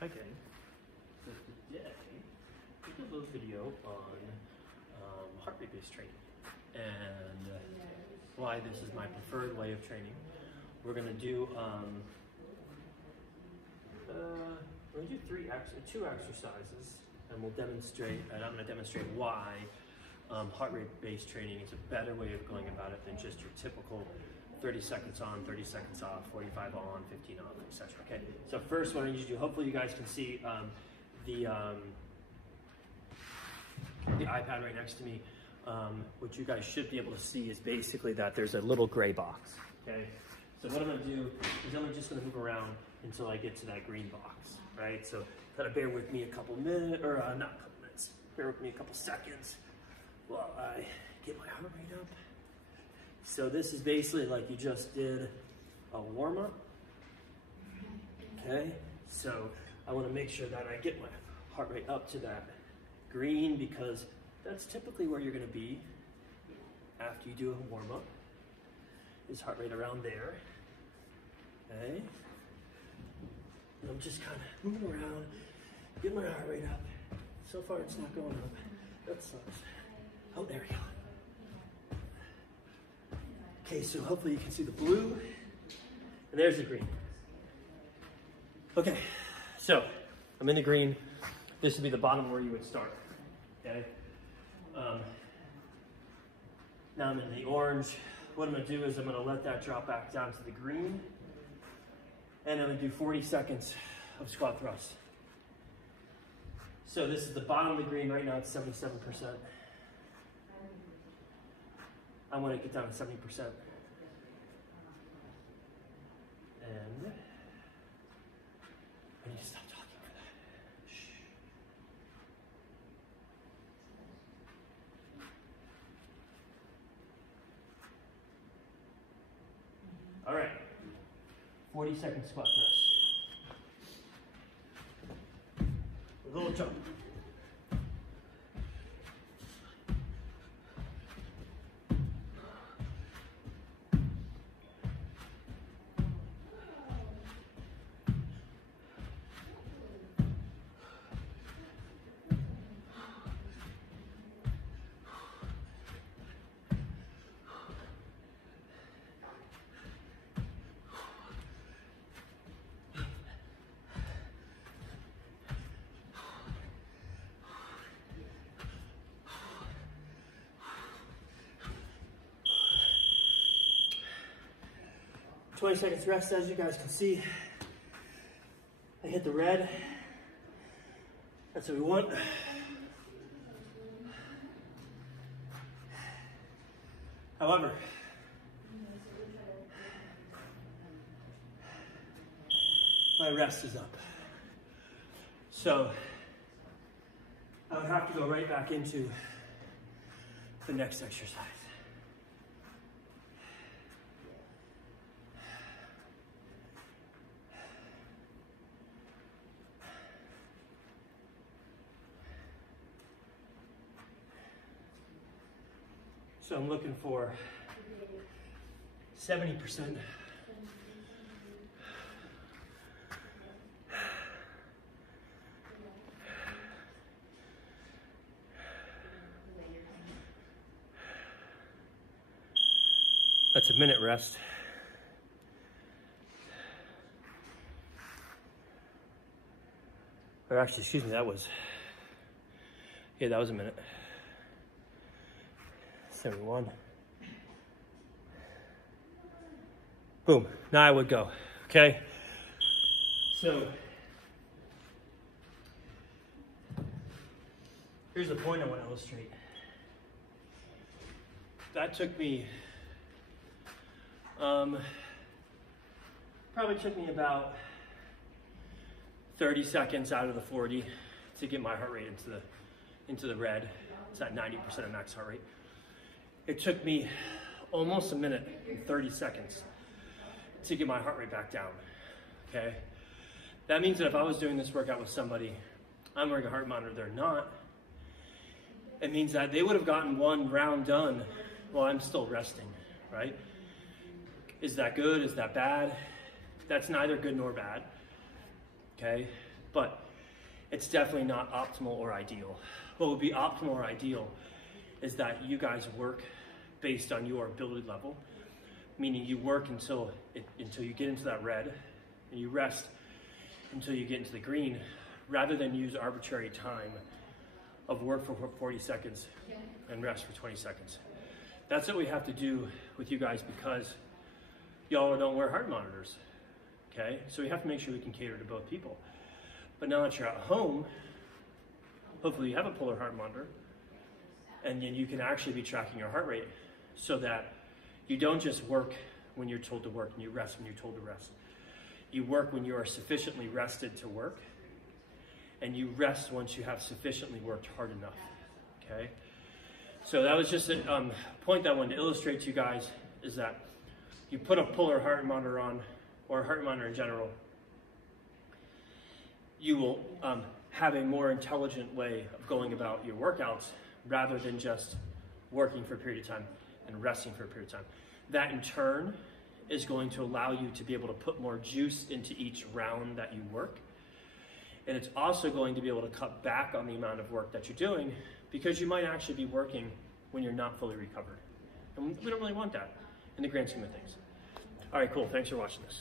Hi gang. So today we did a little video on heart rate based training and why this is my preferred way of training. We're gonna do two exercises, and we'll demonstrate, and I'm gonna demonstrate why heart rate based training is a better way of going about it than just your typical 30 seconds on, 30 seconds off, 45 on, 15 off, etc. Okay, so first what I need you to do, hopefully you guys can see the iPad right next to me. What you guys should be able to see is basically that there's a little gray box, okay? So what I'm gonna do is I'm just gonna move around until I get to that green box, right? So kind of bear with me a couple minutes, or not a couple minutes, bear with me a couple seconds while I get my heart rate up. So this is basically like you just did a warm-up, okay? So I wanna make sure that I get my heart rate up to that green, because that's typically where you're gonna be after you do a warm-up, is heart rate around there, okay? And I'm just kind of moving around, get my heart rate up. So far it's not going up, that sucks. Oh, there we go. Okay, so hopefully you can see the blue, and there's the green. Okay, so I'm in the green. This would be the bottom where you would start, okay? Now I'm in the orange. What I'm gonna do is I'm gonna let that drop back down to the green, and I'm gonna do 40 seconds of squat thrusts. So this is the bottom of the green. Right now it's 77%. I want to get down to 70%. And I need to stop talking for that. Shh. All right, 40-second squat thrust. A little jump. "20 seconds rest." As you guys can see, I hit the red. That's what we want. However, my rest is up. So I would have to go right back into the next exercise. So I'm looking for 70%. That's a minute rest. Or actually, excuse me, that was a minute. 71. Boom, now I would go, okay? So, here's the point I want to illustrate. That took me, probably took me about 30 seconds out of the 40 to get my heart rate into the red. It's at 90% of max heart rate. It took me almost a minute and 30 seconds to get my heart rate back down, okay? That means that if I was doing this workout with somebody, I'm wearing a heart monitor, they're not, it means that they would have gotten one round done while I'm still resting, right? Is that good? Is that bad? That's neither good nor bad, okay? but it's definitely not optimal or ideal. What would be optimal or ideal is that you guys work based on your ability level, meaning you work until you get into that red, and you rest until you get into the green, rather than use arbitrary time of work for 40 seconds and rest for 20 seconds. That's what we have to do with you guys because y'all don't wear heart monitors, okay? So we have to make sure we can cater to both people. But now that you're at home, hopefully you have a Polar heart monitor, and then you can actually be tracking your heart rate so that you don't just work when you're told to work and you rest when you're told to rest. You work when you are sufficiently rested to work, and you rest once you have sufficiently worked hard enough, okay? So that was just a point that I wanted to illustrate to you guys, is that you put a Polar heart monitor on, or a heart monitor in general, you will have a more intelligent way of going about your workouts rather than just working for a period of time and resting for a period of time. That in turn is going to allow you to be able to put more juice into each round that you work. And it's also going to be able to cut back on the amount of work that you're doing, because you might actually be working when you're not fully recovered. And we don't really want that in the grand scheme of things. All right, cool. Thanks for watching this.